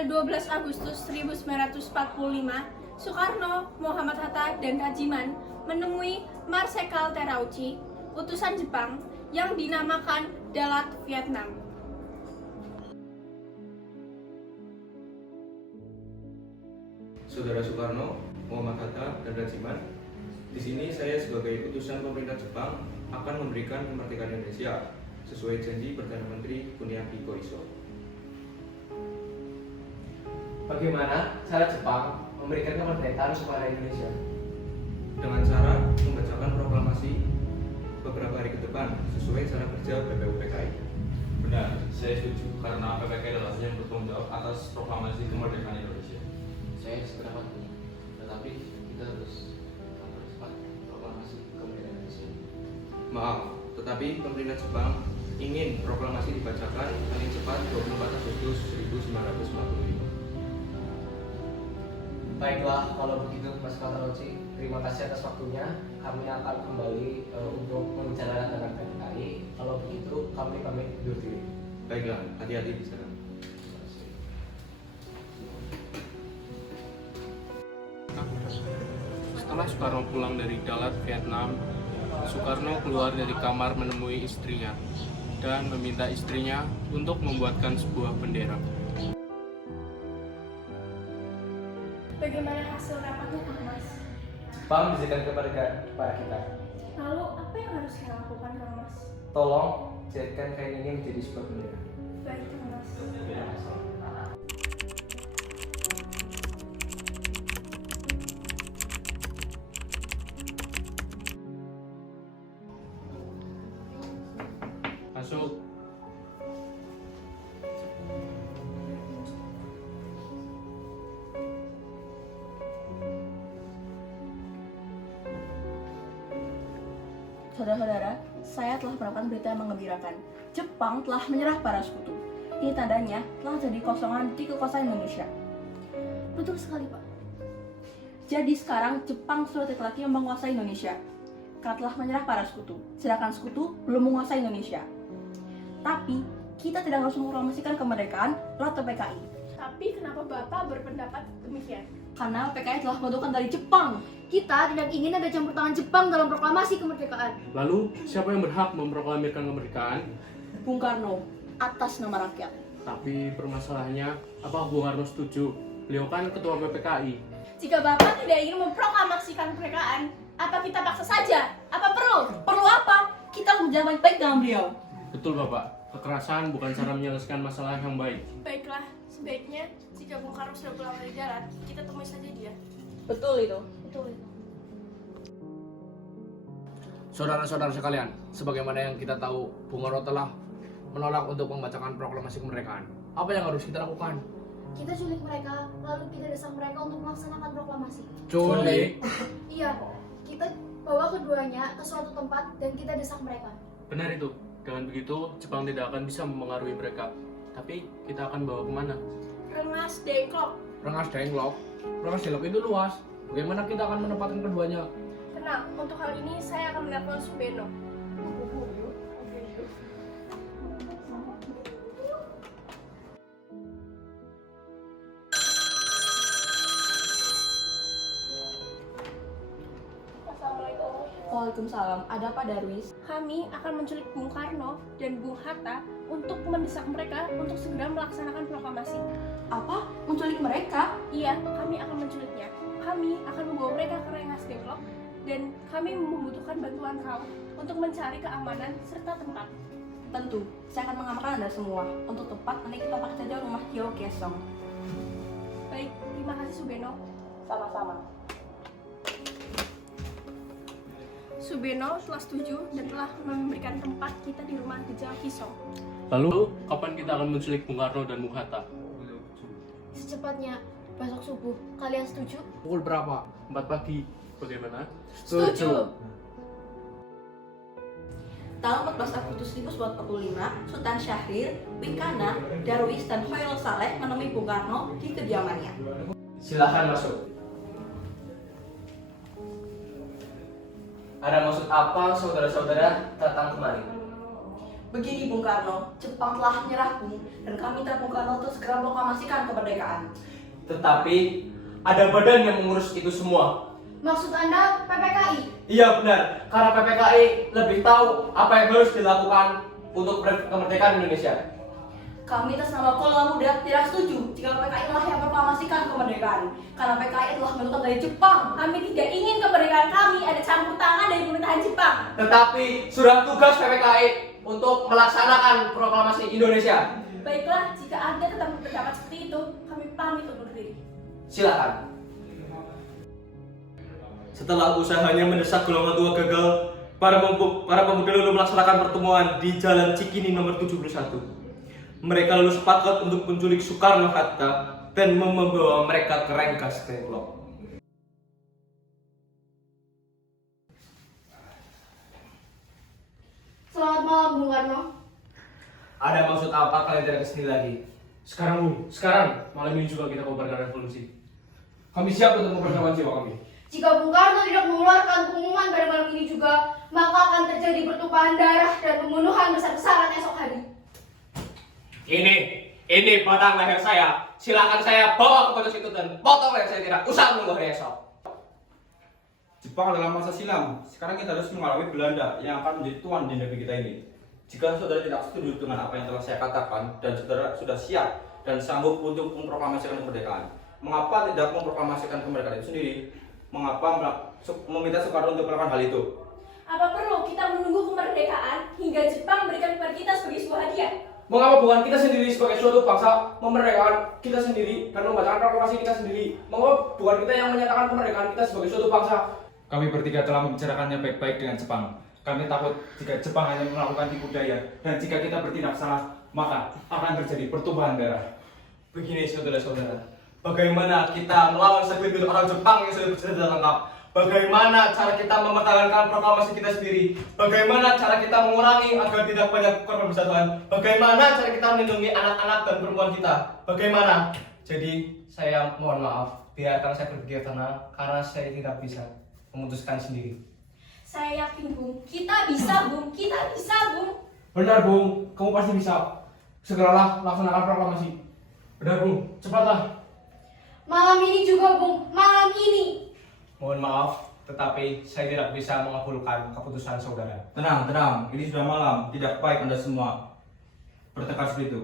tanggal 12 Agustus 1945, Soekarno, Muhammad Hatta, dan Rajiman menemui Marsekal Terauchi, utusan Jepang yang dinamakan Dalat Vietnam. Saudara Soekarno, Muhammad Hatta, dan Rajiman, di sini saya sebagai utusan pemerintah Jepang akan memberikan kemerdekaan Indonesia sesuai janji Perdana Menteri Kuniaki Koiso. Bagaimana cara Jepang memberikan kemerdekaan kepada Indonesia? Dengan cara membacakan proklamasi beberapa hari ke depan sesuai cara kerja BPUPKI. Benar, saya setuju karena PPKI adalah yang bertanggung jawab atas proklamasi kemerdekaan Indonesia. Saya sependapat ini, tetapi kita harus mempercepat proklamasi kemerdekaan Indonesia. Maaf, tetapi pemerintah Jepang ingin proklamasi dibacakan paling cepat 24 Agustus 1945. Baiklah, kalau begitu Mas Katarauchi, terima kasih atas waktunya. Kami akan kembali untuk membicarakan dengan PPKI. Kalau begitu, kami undur diri. Baiklah, hati-hati di sana. Setelah Soekarno pulang dari Dalat, Vietnam, Soekarno keluar dari kamar menemui istrinya dan meminta istrinya untuk membuatkan sebuah bendera. Bagaimana hasil rapatnya, Kang Mas? Jepang bisikan kepada kita. Lalu, apa yang harus saya lakukan, Kang Mas? Tolong jadikan kain ini menjadi sebuah bendera. Baik, Kang Mas. Masuk. Saudara-saudara, saya telah mendapatkan berita yang mengembirakan. Jepang telah menyerah para sekutu. Ini tandanya telah jadi kosongan di kekuasaan Indonesia. Betul sekali, Pak. Jadi sekarang Jepang sudah tidak lagi menguasai Indonesia karena telah menyerah para sekutu. Sedangkan sekutu belum menguasai Indonesia. Tapi kita tidak harus mempromosikan kemerdekaan lewat PPKI. Tapi kenapa Bapak berpendapat demikian? Karena PPKI telah menentukan dari Jepang. Kita tidak ingin ada campur tangan Jepang dalam proklamasi kemerdekaan. Lalu, siapa yang berhak memproklamirkan kemerdekaan? Bung Karno, atas nama rakyat. Tapi permasalahannya, apa Bung Karno setuju? Beliau kan ketua PPKI. Jika Bapak tidak ingin memproklamasikan kemerdekaan, apa kita paksa saja? Apa perlu? Perlu apa? Kita harus berjalan baik dengan beliau. Betul Bapak, kekerasan bukan cara menyelesaikan masalah yang baik. Baiklah, sebaiknya jika Bung Karno sudah pulang dari jalan, kita temui saja dia. Betul itu. Betul itu. Saudara-saudara sekalian, sebagaimana yang kita tahu, Bung Karno telah menolak untuk membacakan proklamasi kemerdekaan. Apa yang harus kita lakukan? Kita culik mereka, lalu kita desak mereka untuk melaksanakan proklamasi. Culik? Iya, kita bawa keduanya ke suatu tempat dan kita desak mereka. Benar itu. Dengan begitu, Jepang tidak akan bisa mempengaruhi mereka. Tapi kita akan bawa kemana? Rengas Dengklok. Rengas Dengklok? Rengas Dengklok itu luas. Bagaimana kita akan menempatkan keduanya? Tenang, untuk hal ini saya akan menelpon Subeno. Assalamualaikum. Waalaikumsalam. Ada apa, Darwis? Kami akan menculik Bung Karno dan Bung Hatta untuk mendesak mereka untuk segera melaksanakan proklamasi. Apa? Menculik mereka? Iya, kami akan menculiknya. Kami akan membawa mereka ke Rengas Dengklok dan kami membutuhkan bantuan kau untuk mencari keamanan serta tempat. Tentu, saya akan mengamankan Anda semua. Untuk tempat, nanti kita pakai saja rumah Kyo Kesong. Baik, terima kasih Subeno. Sama-sama. Subeno telah setuju dan telah memberikan tempat kita di rumah Gejal Kisong. Lalu, kapan kita akan menculik Bung Karno dan Bung Hatta? Secepatnya, besok subuh. Kalian setuju? Pukul berapa? 4 pagi. Bagaimana? Setuju. Tanggal 14 Agustus 1945, Sultan Syahrir, Wingkana, Darwis, dan Khairul Saleh menemui Bung Karno di kediamannya. Silahkan masuk. Ada maksud apa saudara-saudara datang kemari? Begini Bung Karno, Jepang telah menyerah Bung, dan kami minta Bung Karno untuk segera proklamasikan kemerdekaan. Tetapi ada badan yang mengurus itu semua. Maksud Anda PPKI? Iya benar, karena PPKI lebih tahu apa yang harus dilakukan untuk kemerdekaan Indonesia. Kami atas nama Kolonel Muda tidak setuju jika PKI telah yang proklamasikan kemerdekaan, karena PKI telah menuntut dari Jepang. Kami tidak ingin kemerdekaan kami ada campur tangan dari pemerintahan Jepang. Tetapi sudah tugas PPKI untuk melaksanakan proklamasi Indonesia. Baiklah, jika Anda tetap berpendapat seperti itu, kami pamit undur diri. Silakan. Setelah usahanya mendesak golongan tua gagal, para pemuda lalu melaksanakan pertemuan di Jalan Cikini nomor 71. Mereka lalu sepakat untuk menculik Soekarno-Hatta dan membawa mereka ke Rengas Dengklok. Selamat malam Bung Karno. Ada maksud apa kalian tidak kesini lagi? Sekarang Bung, sekarang malam ini juga kita kobarkan revolusi. Kami siap untuk memperjuangkan jiwa kami. Jika Bung Karno tidak mengeluarkan pengumuman pada malam ini juga, maka akan terjadi pertumpahan darah dan pembunuhan besar-besaran esok hari. Ini batang leher saya. Silakan saya bawa ke pojok itu dan potong leher saya, tidak usah menunggu hari esok. Jepang adalah masa silam. Sekarang kita harus mengalami Belanda yang akan menjadi tuan di negeri kita ini. Jika saudara tidak setuju dengan apa yang telah saya katakan dan saudara sudah siap dan sanggup untuk memproklamasikan kemerdekaan, mengapa tidak memproklamasikan kemerdekaan itu sendiri? Mengapa meminta Soekarno untuk melakukan hal itu? Apa perlu kita menunggu kemerdekaan hingga Jepang memberikan kepada kita sebagai sebuah hadiah? Mengapa bukan kita sendiri sebagai suatu bangsa memerdekakan kita sendiri dan membacakan proklamasi kita sendiri? Mengapa bukan kita yang menyatakan kemerdekaan kita sebagai suatu bangsa? Kami bertiga telah membicarakannya baik-baik dengan Jepang. Kami takut jika Jepang hanya melakukan tipu daya dan jika kita bertindak salah, maka akan terjadi pertumpahan darah. Begini saudara-saudara, bagaimana kita melawan segelintir orang Jepang yang sudah bersenjata lengkap? Bagaimana cara kita mempertahankan proklamasi kita sendiri? Bagaimana cara kita mengurangi agar tidak banyak korban bersatuan? Bagaimana cara kita melindungi anak-anak dan perempuan kita? Bagaimana? Jadi saya mohon maaf, biarkan saya berpikir tenang karena saya tidak bisa memutuskan sendiri. Saya yakin Bung, kita bisa Bung, kita bisa Bung. Benar Bung, kamu pasti bisa. Segeralah laksanakan proklamasi. Benar Bung, cepatlah. Malam ini juga Bung, malam ini. Mohon maaf, tetapi saya tidak bisa mengabulkan keputusan saudara. Tenang, ini sudah malam. Tidak baik Anda semua bertengkar seperti itu.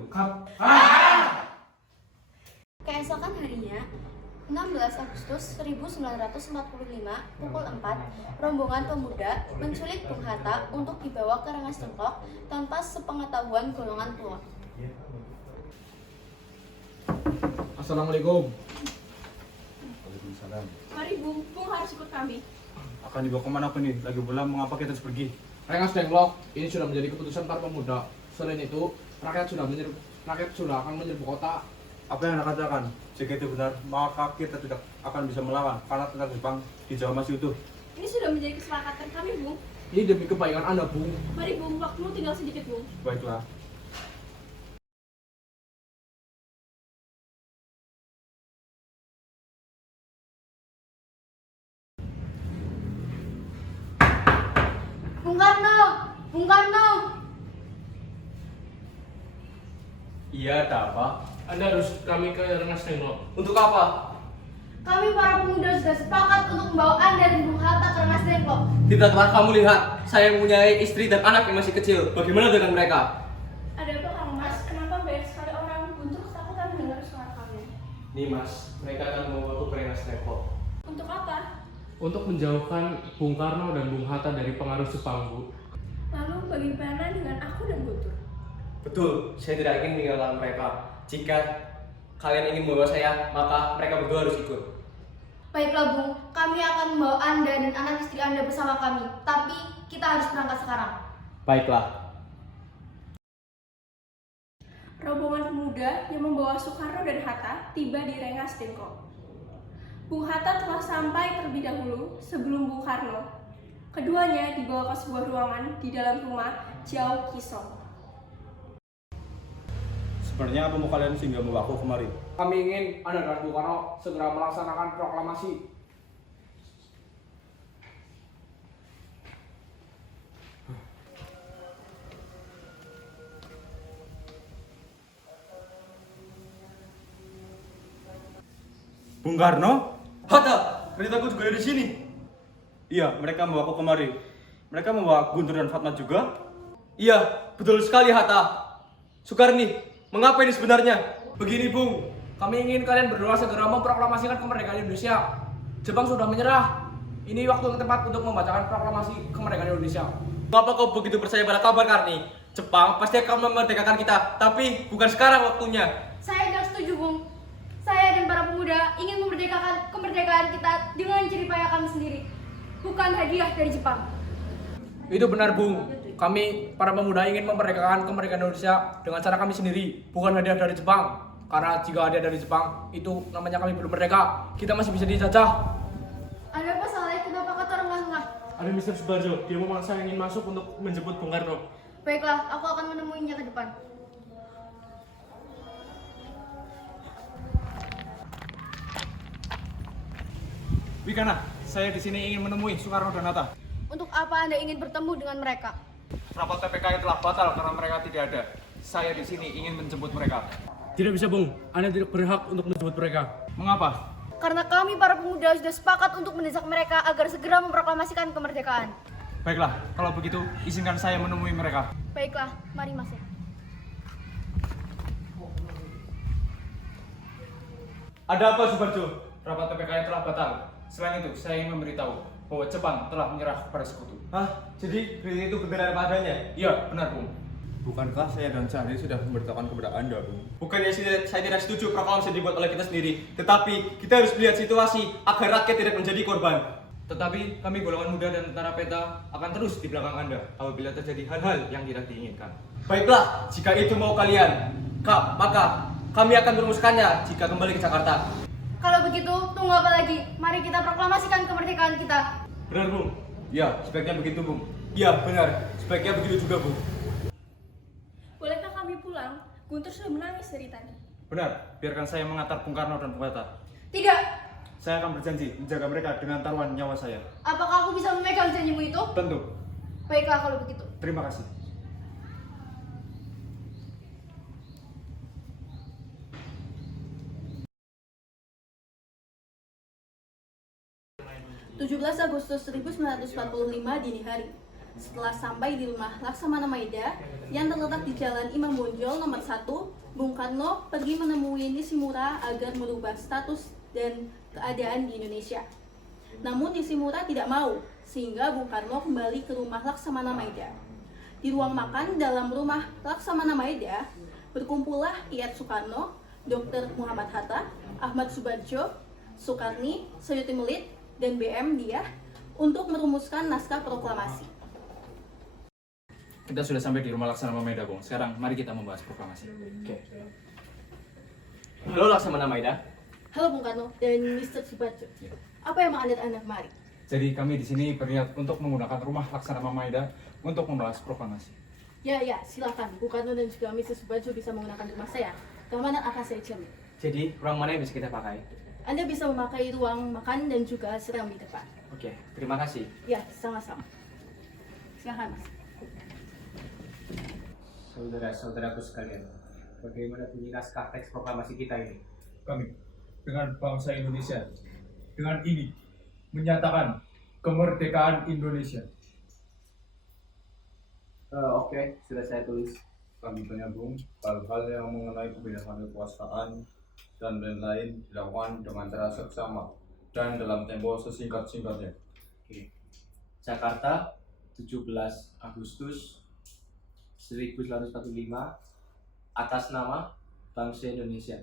Keesokan harinya, 16 Agustus 1945, pukul 4, rombongan pemuda menculik Bung Hatta untuk dibawa ke Rengas Dengklok tanpa sepengetahuan golongan tua. Assalamualaikum. Waalaikumsalam. Mari Bung, Bung harus ikut kami. Akan dibawa kemana pun nih? Lagi pula mengapa kita harus pergi? Rengas Dengklok ini sudah menjadi keputusan para pemuda. Selain itu, rakyat sudah akan menyerbu kota. Apa yang Anda katakan? Jika itu benar, maka kita tidak akan bisa melawan karena tentara Jepang di Jawa masih utuh. Ini sudah menjadi kesepakatan kami Bung. Ini demi kebaikan Anda, Bung. Mari Bung, waktumu tinggal sedikit Bung. Baiklah. Bung Karno! Bung Karno! Iya, ada apa? Anda harus kami ke Rengas Dengklok. Untuk apa? Kami para pemuda sudah sepakat untuk membawa Anda dan Bung Hatta ke Rengas Dengklok. Tidaklah kamu lihat, saya mempunyai istri dan anak yang masih kecil. Bagaimana dengan mereka? Ada apa Kang Mas? Kenapa banyak sekali orang untuk ketakutan mendengar suara kami? Nih mas, mereka akan membawa aku ke Rengas Dengklok. Untuk apa? Untuk menjauhkan Bung Karno dan Bung Hatta dari pengaruh Jepang, Bu. Lalu bagaimana dengan aku dan Guntur? Betul, saya tidak ingin meninggalkan mereka. Jika kalian ingin membawa saya, maka mereka berdua harus ikut. Baiklah Bung, kami akan membawa Anda dan anak istri Anda bersama kami. Tapi kita harus berangkat sekarang. Baiklah. Rombongan pemuda yang membawa Soekarno dan Hatta tiba di Rengas Dengklok. Bung Hatta telah sampai terlebih dahulu sebelum Bung Karno. Keduanya dibawa ke sebuah ruangan di dalam rumah Jauh Kisong. Sebenarnya apa mau kalian sehingga membawa aku kemari? Kami ingin Anda dan Bung Karno segera melaksanakan proklamasi. Bung Karno? Hatta, beritaku juga ada di sini. Iya, mereka membawa aku kemari. Mereka membawa Guntur dan Fatma juga. Iya, betul sekali Hatta. Sukarni, mengapa ini sebenarnya? Begini Bung, kami ingin kalian berdua segera memproklamasikan kemerdekaan Indonesia. Jepang sudah menyerah. Ini waktu yang tepat untuk membacakan proklamasi kemerdekaan Indonesia. Mengapa kau begitu percaya pada kabar Karni? Jepang pasti akan memerdekakan kita, tapi bukan sekarang waktunya. Saya tidak setuju, Bung. Saya dan para pemuda ingin memerdekakan kemerdekaan kita dengan jerih payah kami sendiri, bukan hadiah dari Jepang. Itu benar Bung, kami para pemuda ingin memerdekakan kemerdekaan Indonesia dengan cara kami sendiri, bukan hadiah dari Jepang. Karena jika hadiah dari Jepang, itu namanya kami belum merdeka, kita masih bisa dijajah. Ada apa salahnya? Kenapa kata rengah-rengah? Ada Mr. Subarjo, dia memaksa ingin masuk untuk menjemput Bung Karno. Baiklah, aku akan menemuinya ke depan. Wikana, saya di sini ingin menemui Soekarno dan Hatta. Untuk apa Anda ingin bertemu dengan mereka? Rapat PPKI telah batal karena mereka tidak ada. Saya di sini ingin menjemput mereka. Tidak bisa Bung, Anda tidak berhak untuk menjemput mereka. Mengapa? Karena kami para pemuda sudah sepakat untuk mendesak mereka agar segera memproklamasikan kemerdekaan. Baiklah, kalau begitu izinkan saya menemui mereka. Baiklah, mari masuk. Ada apa Subarjo? Rapat PPKI telah batal. Selain itu, saya ingin memberitahu bahwa Jepang telah menyerah kepada sekutu. Hah? Jadi berita itu benar padanya? Iya, benar Bung. Bukankah saya dan Sandi sudah memberitahukan kepada Anda, Bung? Bukannya saya tidak setuju proklamasi dibuat oleh kita sendiri, tetapi kita harus melihat situasi agar rakyat tidak menjadi korban. Tetapi kami golongan muda dan tentara peta akan terus di belakang Anda apabila terjadi hal-hal yang tidak diinginkan. Baiklah, jika itu mau kalian, maka kami akan merumuskannya jika kembali ke Jakarta. Kalau begitu, tunggu apa lagi? Mari kita proklamasikan kemerdekaan kita. Benar Bung? Ya, sebaiknya begitu, Bung. Iya, benar. Sebaiknya begitu juga, Bung. Bolehkah kami pulang? Guntur sudah menangis dari tadi. Benar, biarkan saya mengantar Bung Karno dan Bung Hatta. Tidak. Saya akan berjanji menjaga mereka dengan taruhan nyawa saya. Apakah aku bisa memegang janjimu itu? Tentu. Baiklah kalau begitu. Terima kasih. (17 Agustus 1945 dini hari). Setelah sampai di rumah Laksamana Maeda yang terletak di Jalan Imam Bonjol nomor 1, Bung Karno pergi menemui Nishimura agar merubah status dan keadaan di Indonesia. Namun Nishimura tidak mau, sehingga Bung Karno kembali ke rumah Laksamana Maeda. Di ruang makan dalam rumah Laksamana Maeda, berkumpullah Iyat Soekarno, Dr. Muhammad Hatta, Ahmad Subarjo, Sukarni, Sayuti Melit, dan BM Diah untuk merumuskan naskah proklamasi. Kita sudah sampai di rumah Laksamana Maeda, Bung. Sekarang mari kita membahas proklamasi. Oke. Halo Laksamana Maeda. Halo Bung Karno dan Mr. Subarjo. Apa yang mengangkat Anda kemari? Jadi kami di sini berniat untuk menggunakan rumah Laksamana Maeda untuk membahas proklamasi. Ya, silakan. Bung Karno dan juga Mr. Subarjo bisa menggunakan rumah saya. Keamanan akan saya jamin. Jadi ruang mana yang bisa kita pakai? Anda bisa memakai ruang makan dan juga serambi depan. Oke, terima kasih. Ya, sama-sama. Silakan, Mas. Saudara-saudaraku sekalian, bagaimana bunyi naskah teks proklamasi kita ini? Kami dengan bangsa Indonesia dengan ini menyatakan kemerdekaan Indonesia. Oke, sudah saya tulis. Kami menyambung hal-hal yang mengenai kebebasan kekuasaan dan lain-lain dilakukan dengan cara seksama dan dalam tempo sesingkat-singkatnya. Jakarta, 17 Agustus 1945, atas nama bangsa Indonesia.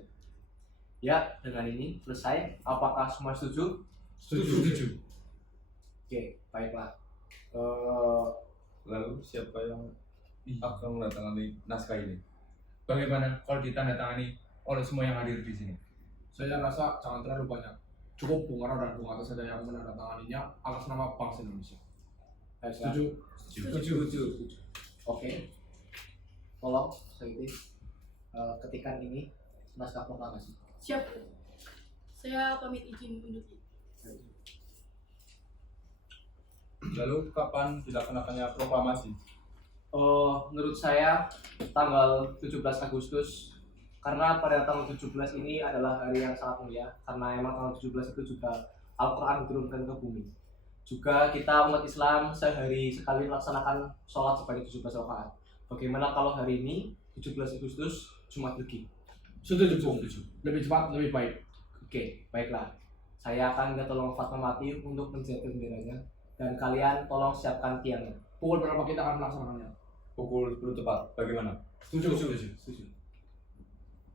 Ya, dengan ini selesai. Apakah semua setuju? Setuju. Oke, baiklah. Lalu siapa yang akan menandatangani naskah ini? Bagaimana kalau ditandatangani oleh semua yang hadir di sini? Saya rasa jangan terlalu banyak. Cukup Bung Karno dan Bung Hatta saja yang menandatanganinya atas nama bangsa Indonesia. Setuju? Setuju. Oke. Tolong, Sayuti, ketikan ini naskah proklamasi. Siap. Saya pamit izin undur diri. Lalu kapan dilaksanakannya proklamasi? Menurut saya tanggal 17 Agustus Karena pada tanggal 17 ini adalah hari yang sangat mulia, karena emang tanggal 17 itu juga Al-Quran diturunkan ke bumi. Juga kita umat Islam sehari sekali melaksanakan sholat sebanyak 17 rakaat. Bagaimana kalau hari ini 17 Agustus Jumat Legi? Setuju, lebih cepat, lebih baik. Oke, baiklah. Saya akan minta tolong Fatmawati untuk menjaga benderanya dan kalian tolong siapkan tiangnya. Pukul berapa kita akan melaksanakannya? Pukul 10 tepat. Bagaimana? Setuju.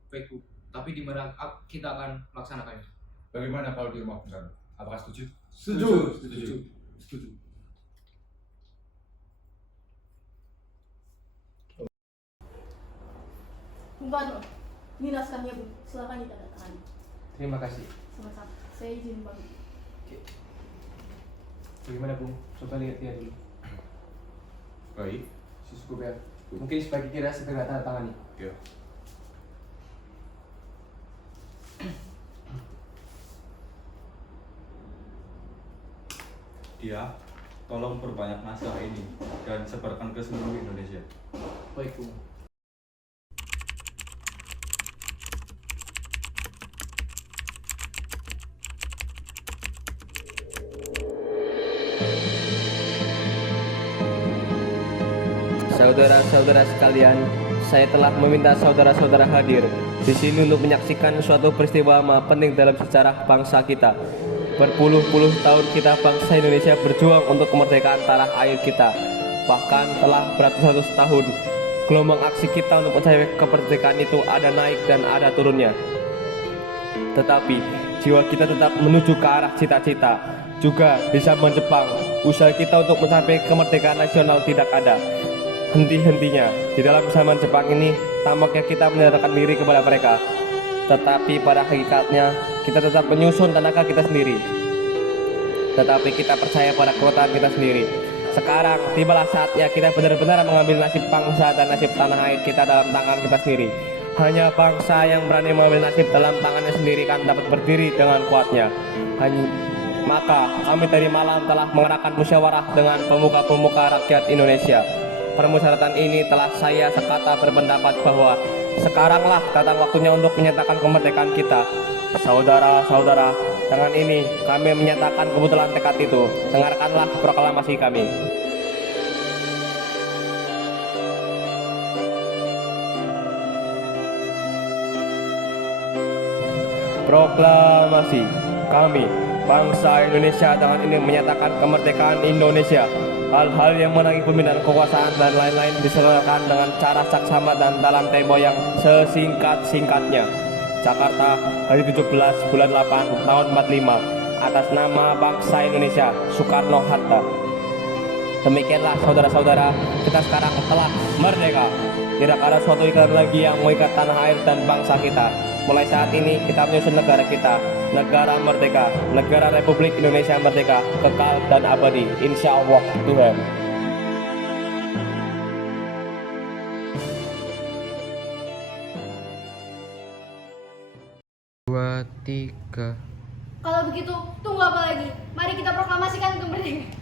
Baik Bu, tapi di mana kita akan melaksanakannya? Bagaimana kalau di rumah Bung Karno? Apakah setuju? Setuju. Bung Karno, ini naskahnya Bu, silakan ditandatangani. Terima kasih. Sama-sama, saya izin pamit. Bagaimana Bung? Coba lihat dia dulu. Baik. Cukup ya. Mungkin sebagai kira segera tanda tangani. Ya. Dia, tolong perbanyak naskah ini dan sebarkan ke seluruh Indonesia. Baik Bung. Saudara-saudara sekalian, saya telah meminta saudara-saudara hadir di sini untuk menyaksikan suatu peristiwa penting dalam sejarah bangsa kita. Berpuluh-puluh tahun kita bangsa Indonesia berjuang untuk kemerdekaan tanah air kita. Bahkan telah beratus-ratus tahun gelombang aksi kita untuk mencapai kemerdekaan itu ada naik dan ada turunnya. Tetapi jiwa kita tetap menuju ke arah cita-cita. Juga di zaman Jepang, usaha kita untuk mencapai kemerdekaan nasional tidak ada henti-hentinya. Di dalam zaman Jepang ini, tampaknya kita menyerahkan diri kepada mereka. Tetapi pada hakikatnya, kita tetap menyusun tenaga kita sendiri. Tetapi kita percaya pada kekuatan kita sendiri. Sekarang, tibalah saatnya kita benar-benar mengambil nasib bangsa dan nasib tanah air kita dalam tangan kita sendiri. Hanya bangsa yang berani mengambil nasib dalam tangannya sendiri kan dapat berdiri dengan kuatnya. Maka, kami tadi malam telah mengadakan musyawarah dengan pemuka-pemuka rakyat Indonesia. Permusyawaratan ini telah saya sekata berpendapat bahwa sekaranglah datang waktunya untuk menyatakan kemerdekaan kita. Saudara-saudara, dengan ini kami menyatakan kebetulan tekad itu. Dengarkanlah proklamasi kami. Proklamasi kami, bangsa Indonesia, dengan ini menyatakan kemerdekaan Indonesia. Hal-hal yang menanggi pembinaan kekuasaan dan lain-lain diselenggarakan dengan cara saksama dan dalam tempo yang sesingkat-singkatnya. Jakarta, hari 17 bulan 8 tahun 45, atas nama bangsa Indonesia, Soekarno-Hatta. Demikianlah saudara-saudara, kita sekarang telah merdeka. Tidak ada suatu ikatan lagi yang mengikat tanah air dan bangsa kita. Mulai saat ini kita menyusun negara kita, negara merdeka, negara Republik Indonesia merdeka, kekal dan abadi, insya Allah Tuhan. Dua, tiga. Kalau begitu, tunggu apa lagi? Mari kita proklamasikan kemerdekaan.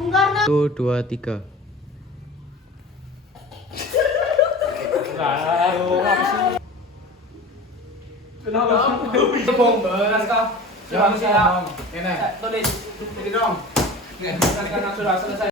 Bung Karno. 1, 2, 3. Siap. Tulis. Jadi dong. Sudah selesai.